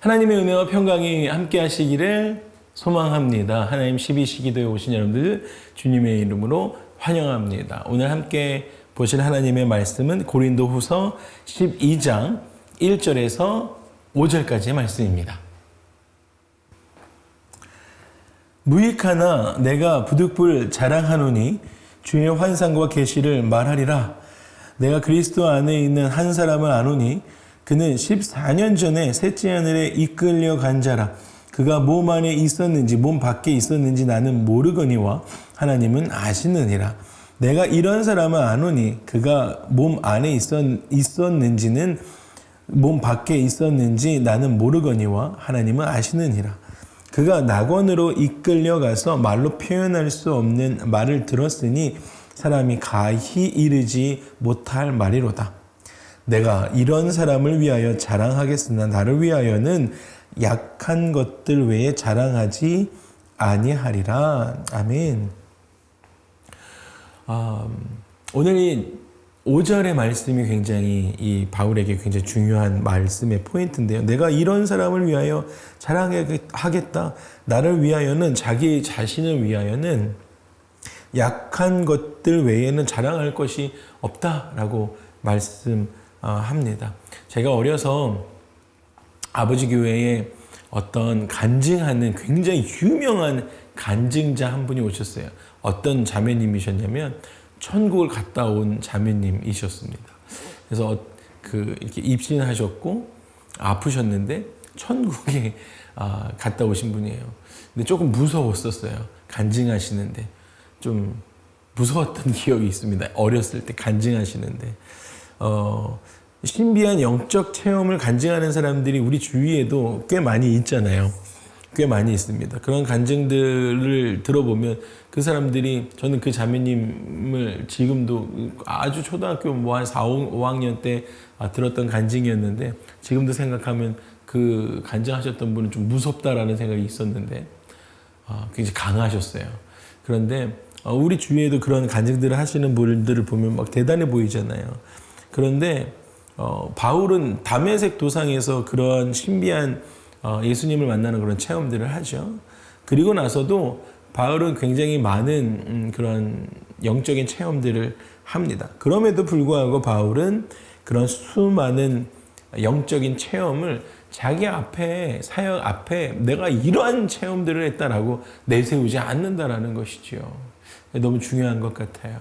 하나님의 은혜와 평강이 함께 하시기를 소망합니다. 하나님 12시기도에 오신 여러분들 주님의 이름으로 환영합니다. 오늘 함께 보실 하나님의 말씀은 고린도후서 12장 1절에서 5절까지의 말씀입니다. 무익하나 내가 부득불 자랑하노니 주의 환상과 계시를 말하리라. 내가 그리스도 안에 있는 한 사람을 아노니 그는 14년 전에 셋째 하늘에 이끌려 간 자라. 그가 몸 안에 있었는지 몸 밖에 있었는지 나는 모르거니와 하나님은 아시느니라. 내가 이런 사람을 아노니 그가 몸 안에 있었는지는 몸 밖에 있었는지 나는 모르거니와 하나님은 아시느니라. 그가 낙원으로 이끌려가서 말로 표현할 수 없는 말을 들었으니 사람이 가히 이르지 못할 말이로다. 내가 이런 사람을 위하여 자랑하겠으나 나를 위하여는 약한 것들 외에 자랑하지 아니하리라. 아멘. 오늘 이 5절의 말씀이 굉장히 이 바울에게 굉장히 중요한 말씀의 포인트인데요. 내가 이런 사람을 위하여 자랑하겠다. 나를 위하여는 자기 자신을 위하여는 약한 것들 외에는 자랑할 것이 없다라고 말씀합니다. 제가 어려서 아버지 교회에 어떤 간증하는 굉장히 유명한 간증자 한 분이 오셨어요. 어떤 자매님이셨냐면 천국을 갔다 온 자매님이셨습니다. 그래서 이렇게 입신하셨고 아프셨는데 천국에 갔다 오신 분이에요. 근데 조금 무서웠었어요. 간증하시는데 좀 무서웠던 기억이 있습니다. 어렸을 때 간증하시는데 신비한 영적 체험을 간증하는 사람들이 우리 주위에도 꽤 많이 있잖아요. 꽤 많이 있습니다. 그런 간증들을 들어보면 그 사람들이, 저는 그 자매님을 지금도 아주 초등학교 한 4, 5학년 때 들었던 간증이었는데 지금도 생각하면 그 간증하셨던 분은 좀 무섭다라는 생각이 있었는데 굉장히 강하셨어요. 그런데 우리 주위에도 그런 간증들을 하시는 분들을 보면 막 대단해 보이잖아요. 그런데 바울은 다메섹 도상에서 그런 신비한 예수님을 만나는 그런 체험들을 하죠. 그리고 나서도 바울은 굉장히 많은 그런 영적인 체험들을 합니다. 그럼에도 불구하고 바울은 그런 수많은 영적인 체험을 자기 앞에, 사역 앞에 내가 이러한 체험들을 했다라고 내세우지 않는다라는 것이지요. 너무 중요한 것 같아요.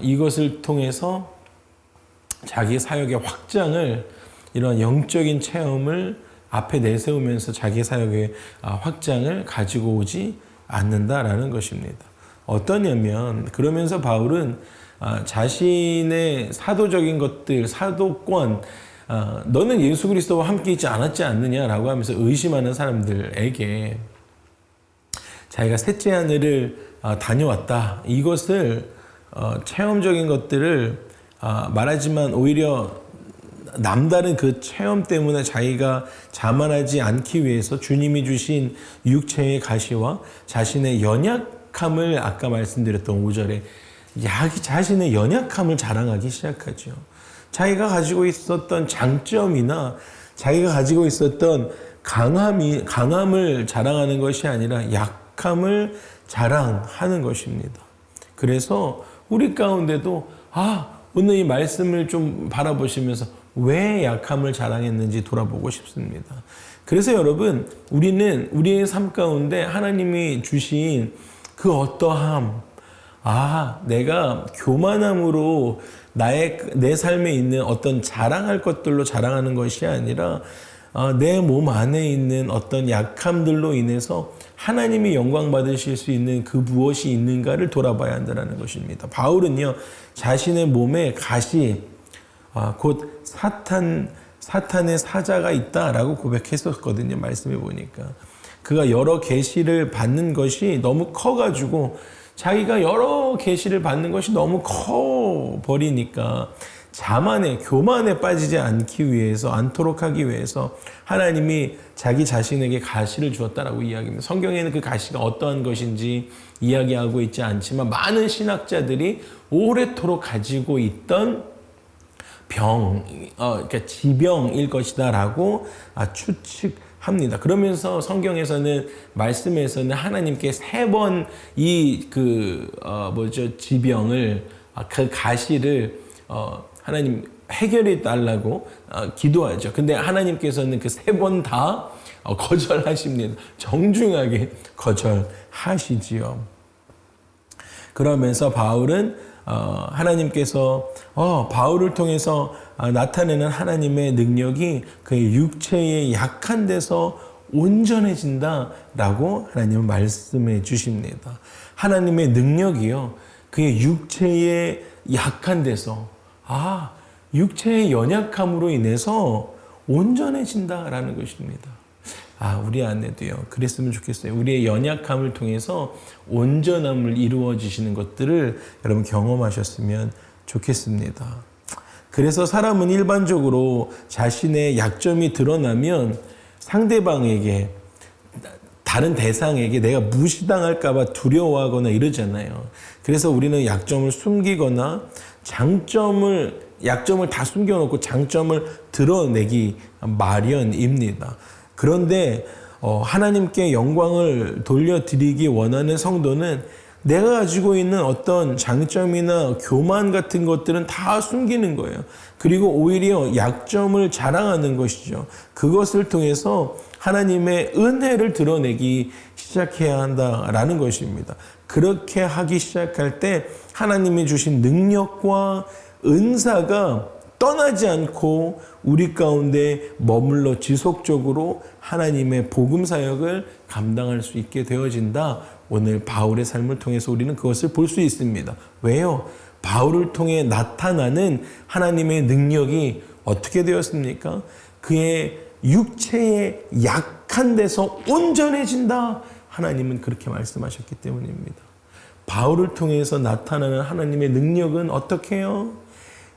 이것을 통해서 자기 사역의 확장을, 이런 영적인 체험을 앞에 내세우면서 자기 사역의 확장을 가지고 오지 않는다라는 것입니다. 어떠냐면, 그러면서 바울은 자신의 사도적인 것들, 사도권, 너는 예수 그리스도와 함께 있지 않았지 않느냐라고 하면서 의심하는 사람들에게 자기가 셋째 하늘을 다녀왔다, 이것을 체험적인 것들을 말하지만 오히려 남다른 그 체험 때문에 자기가 자만하지 않기 위해서 주님이 주신 육체의 가시와 자신의 연약함을, 아까 말씀드렸던 5절에 자신의 연약함을 자랑하기 시작하죠. 자기가 가지고 있었던 장점이나 자기가 가지고 있었던 강함을 자랑하는 것이 아니라 약함을 자랑하는 것입니다. 그래서 우리 가운데도 오늘 이 말씀을 좀 바라보시면서 왜 약함을 자랑했는지 돌아보고 싶습니다. 그래서 여러분, 우리는 우리의 삶 가운데 하나님이 주신 그 어떠함, 내가 교만함으로 내 삶에 있는 어떤 자랑할 것들로 자랑하는 것이 아니라 내 몸 안에 있는 어떤 약함들로 인해서 하나님이 영광 받으실 수 있는 그 무엇이 있는가를 돌아봐야 한다는 것입니다. 바울은요, 자신의 몸에 가시, 곧 사탄의 사자가 있다라고 고백했었거든요. 말씀해 보니까 그가 여러 계시를 받는 것이 너무 커가지고, 자기가 여러 계시를 받는 것이 너무 커 버리니까 교만에 빠지지 않도록 하기 위해서 하나님이 자기 자신에게 가시를 주었다라고 이야기합니다. 성경에는 그 가시가 어떠한 것인지 이야기하고 있지 않지만 많은 신학자들이 오래도록 가지고 있던 그러니까 지병일 것이다라고 추측합니다. 그러면서 성경에서는 말씀에서는 하나님께 3번 이 지병을 그 가시를 하나님 해결해 달라고 기도하죠. 근데 하나님께서는 그 3번 다 거절하십니다. 정중하게 거절하시지요. 그러면서 바울은 하나님께서 바울을 통해서 나타내는 하나님의 능력이 그의 육체의 약한 데서 온전해진다라고 하나님은 말씀해 주십니다. 하나님의 능력이요, 그의 육체의 약한 데서 육체의 연약함으로 인해서 온전해진다라는 것입니다. 우리 안에도요, 그랬으면 좋겠어요. 우리의 연약함을 통해서 온전함을 이루어 주시는 것들을 여러분 경험하셨으면 좋겠습니다. 그래서 사람은 일반적으로 자신의 약점이 드러나면 상대방에게, 다른 대상에게 내가 무시당할까봐 두려워하거나 이러잖아요. 그래서 우리는 약점을 숨기거나 약점을 다 숨겨놓고 장점을 드러내기 마련입니다. 그런데 하나님께 영광을 돌려드리기 원하는 성도는 내가 가지고 있는 어떤 장점이나 교만 같은 것들은 다 숨기는 거예요. 그리고 오히려 약점을 자랑하는 것이죠. 그것을 통해서 하나님의 은혜를 드러내기 시작해야 한다라는 것입니다. 그렇게 하기 시작할 때 하나님이 주신 능력과 은사가 떠나지 않고 우리 가운데 머물러 지속적으로 하나님의 복음 사역을 감당할 수 있게 되어진다. 오늘 바울의 삶을 통해서 우리는 그것을 볼 수 있습니다. 왜요? 바울을 통해 나타나는 하나님의 능력이 어떻게 되었습니까? 그의 육체의 약한 데서 온전해진다. 하나님은 그렇게 말씀하셨기 때문입니다. 바울을 통해서 나타나는 하나님의 능력은 어떻게 해요?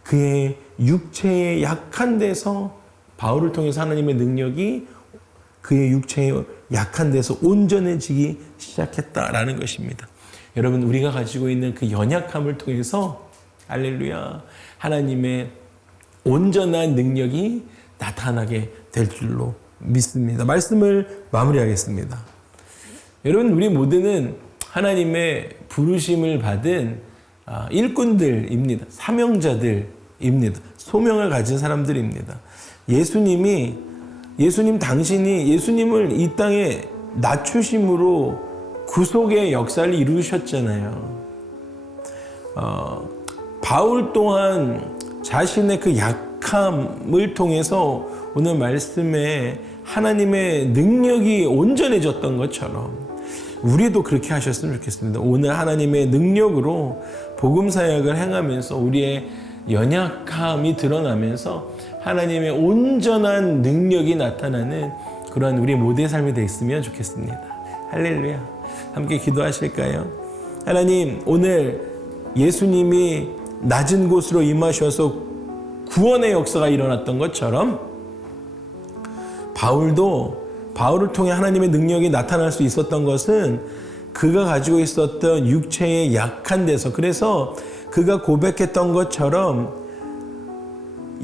그의 육체의 약한 데서, 바울을 통해서 하나님의 능력이 그의 육체의 약한 데서 온전해지기 시작했다라는 것입니다. 여러분, 우리가 가지고 있는 그 연약함을 통해서 할렐루야, 하나님의 온전한 능력이 나타나게 될 줄로 믿습니다. 말씀을 마무리하겠습니다. 여러분, 우리 모두는 하나님의 부르심을 받은 일꾼들입니다. 사명자들입니다. 소명을 가진 사람들입니다. 예수님을 이 땅에 낮추심으로 구속의 역사를 이루셨잖아요. 바울 또한 자신의 그 약함을 통해서 오늘 말씀에 하나님의 능력이 온전해졌던 것처럼 우리도 그렇게 하셨으면 좋겠습니다. 오늘 하나님의 능력으로 복음 사역을 행하면서 우리의 연약함이 드러나면서 하나님의 온전한 능력이 나타나는 그러한 우리 모두의 삶이 되었으면 좋겠습니다. 할렐루야. 함께 기도하실까요? 하나님, 오늘 예수님이 낮은 곳으로 임하셔서 구원의 역사가 일어났던 것처럼 바울을 통해 하나님의 능력이 나타날 수 있었던 것은 그가 가지고 있었던 육체의 약한 데서, 그래서 그가 고백했던 것처럼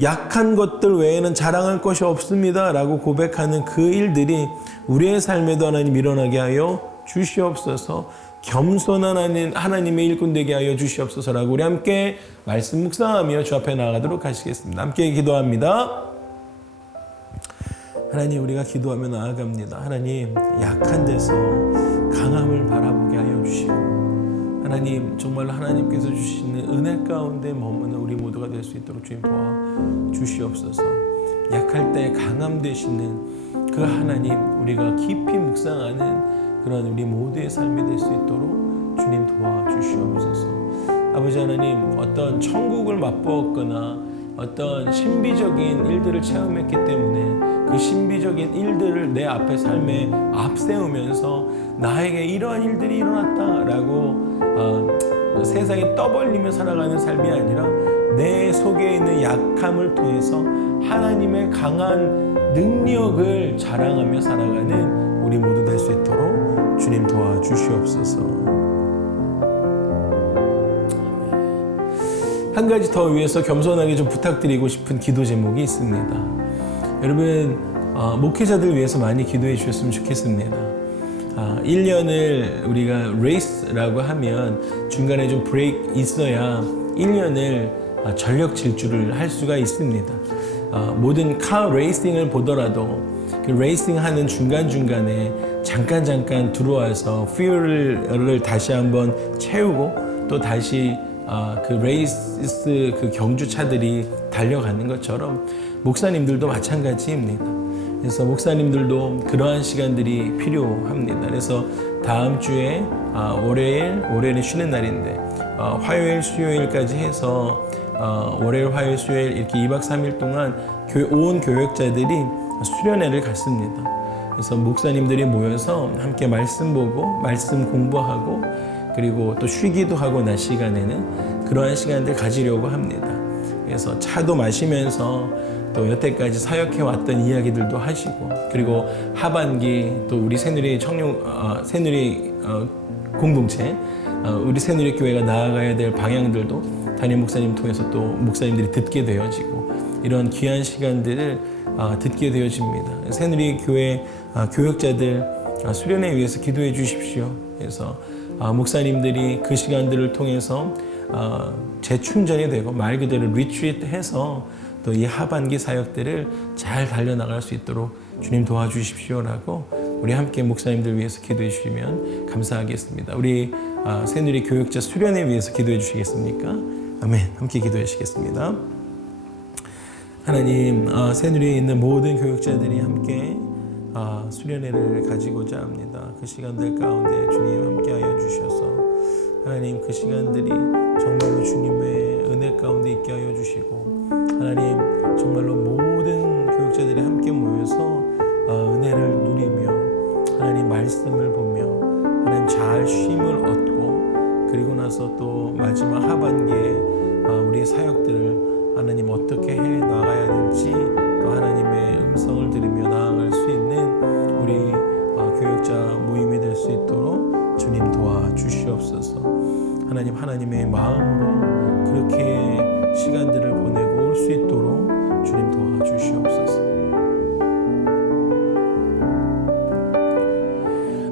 약한 것들 외에는 자랑할 것이 없습니다 라고 고백하는 그 일들이 우리의 삶에도 하나님 일어나게 하여 주시옵소서. 겸손한 하나님의 일꾼 되게 하여 주시옵소서라고 우리 함께 말씀 묵상하며 주 앞에 나아가도록 하시겠습니다. 함께 기도합니다. 하나님, 우리가 기도하며 나아갑니다. 하나님, 약한 데서 강함을 바라보게 하여 주시고, 하나님, 정말 하나님께서 주시는 은혜 가운데 머무는 우리 모두가 될 수 있도록 주님 도와주시옵소서. 약할 때 강함 되시는 그 하나님, 우리가 깊이 묵상하는 그런 우리 모두의 삶이 될 수 있도록 주님 도와주시옵소서. 아버지 하나님, 어떤 천국을 맛보았거나 어떤 신비적인 일들을 체험했기 때문에 그 신비적인 일들을 내 앞에 삶에 앞세우면서 나에게 이러한 일들이 일어났다라고 세상에 떠벌리며 살아가는 삶이 아니라 내 속에 있는 약함을 통해서 하나님의 강한 능력을 자랑하며 살아가는 우리 모두 될 수 있도록 주님 도와주시옵소서. 한 가지 더 위해서 겸손하게 좀 부탁드리고 싶은 기도 제목이 있습니다. 여러분, 목회자들 위해서 많이 기도해 주셨으면 좋겠습니다. 1년을 우리가 레이스라고 하면 중간에 좀 브레이크 있어야 1년을 전력 질주를 할 수가 있습니다. 모든 카 레이싱을 보더라도 그 레이싱 하는 중간중간에 잠깐 들어와서 퓨얼을 다시 한번 채우고 또 다시 그 레이스 그 경주차들이 달려가는 것처럼 목사님들도 마찬가지입니다. 그래서 목사님들도 그러한 시간들이 필요합니다. 그래서 다음 주에 월요일은 쉬는 날인데 화요일, 수요일까지 해서 월요일, 화요일, 수요일 이렇게 2박 3일 동안 온 교역자들이 수련회를 갔습니다. 그래서 목사님들이 모여서 함께 말씀 보고 말씀 공부하고 그리고 또 쉬기도 하고 낮 시간에는 그러한 시간들 가지려고 합니다. 그래서 차도 마시면서 또 여태까지 사역해 왔던 이야기들도 하시고 그리고 하반기 또 우리 새누리 공동체 우리 새누리 교회가 나아가야 될 방향들도 담임 목사님 통해서 또 목사님들이 듣게 되어지고 이런 귀한 시간들을 듣게 되어집니다. 새누리 교회 교역자들 수련회 위해서 기도해 주십시오. 그래서 목사님들이 그 시간들을 통해서 재충전이 되고 말 그대로 리트리트해서 또 이 하반기 사역들을 잘 달려나갈 수 있도록 주님 도와주십시오라고 우리 함께 목사님들 위해서 기도해 주시면 감사하겠습니다. 우리 새누리 교역자 수련회 위해서 기도해 주시겠습니까? 아멘. 함께 기도해 주시겠습니다. 하나님, 새누리에 있는 모든 교역자들이 함께 수련회를 가지고자 합니다. 그 시간들 가운데 주님 함께하여 주셔서 하나님 그 시간들이 정말로 주님의 은혜 가운데 있게 하여 주시고 하나님 정말로 모든 교역자들이 함께 모여서 은혜를 누리며 하나님 말씀을 보며 하나님 잘 쉼을 얻고 그리고 나서 또 마지막 하반기에 우리의 사역들을 하나님 어떻게 해 나가야 될지 또 하나님의 음성을 들으며 나아갈 수 있는 우리 교역자 모임이 될 수 있도록 주님 도와주시옵소서. 하나님 하나님의 마음으로 그렇게 시간들을 보내고 올 수 있도록 주님 도와주시옵소서.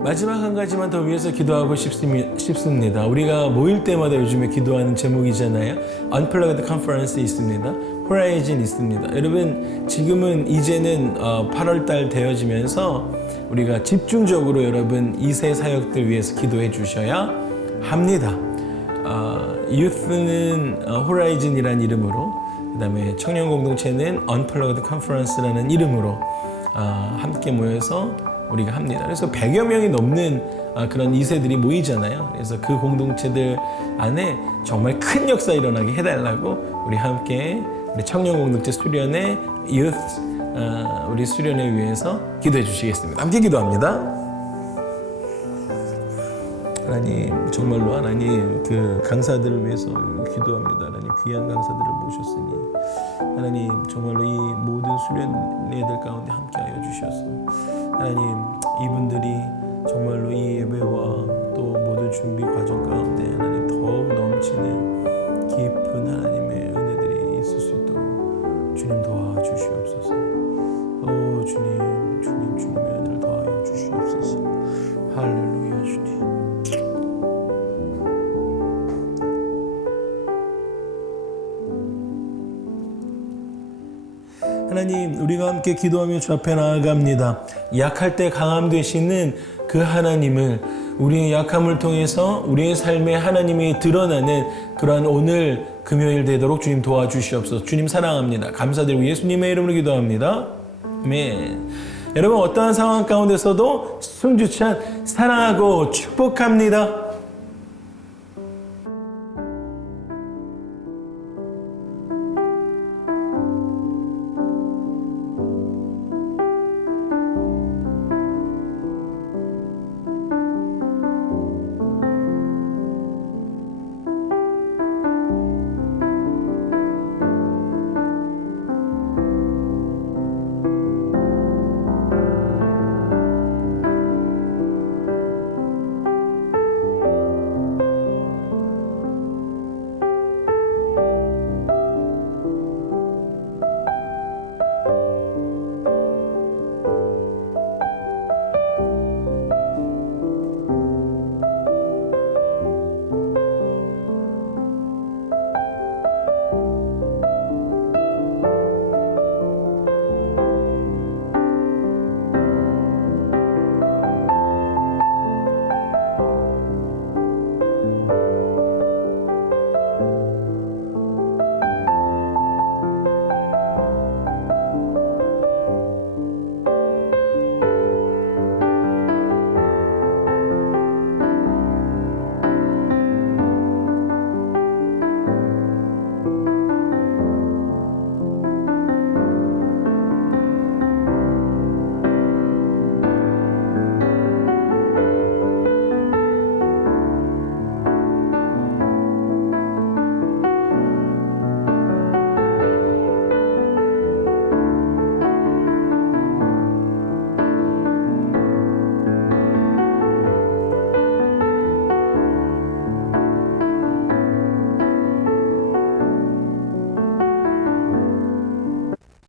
마지막 한 가지만 더 위해서 기도하고 싶습니다. 우리가 모일 때마다 요즘에 기도하는 제목이잖아요. Unplugged Conference 있습니다. 호라이즌 있습니다. 여러분 지금은 이제는 8월달 되어지면서 우리가 집중적으로 여러분 2세 사역들 위해서 기도해 주셔야 합니다. 유스는 호라이즌이라는 이름으로 그 다음에 청년 공동체는 Unplugged Conference라는 이름으로 함께 모여서 우리가 합니다. 그래서 100여 명이 넘는 그런 2세들이 모이잖아요. 그래서 그 공동체들 안에 정말 큰 역사 일어나게 해달라고 우리 함께 우리 청년 공동체 수련회 우리 수련회 위해서 기도해 주시겠습니다. 함께 기도합니다. 하나님 정말로 하나님 그 강사들을 위해서 기도합니다. 하나님 귀한 강사들을 모셨으니 하나님 정말로 이 모든 수련회들 가운데 함께하여 주셔서 하나님 이분들이 정말로 이 예배와 또 모든 준비 과정 가운데 하나님 더욱 넘치는 깊은 하나님의 은혜들이 있을 수 있도록 주님 도와주시옵소서. 오 주님의 은혜를 더하여 주시옵소서. 할렐루야 주님. 하나님 우리가 함께 기도하며 주 앞에 나아갑니다. 약할 때 강함 되시는 그 하나님을 우리의 약함을 통해서 우리의 삶에 하나님이 드러나는 그러한 오늘 금요일 되도록 주님 도와주시옵소서. 주님 사랑합니다. 감사드리고 예수님의 이름으로 기도합니다. 아멘. 여러분 어떠한 상황 가운데서도 승주찬 사랑하고 축복합니다.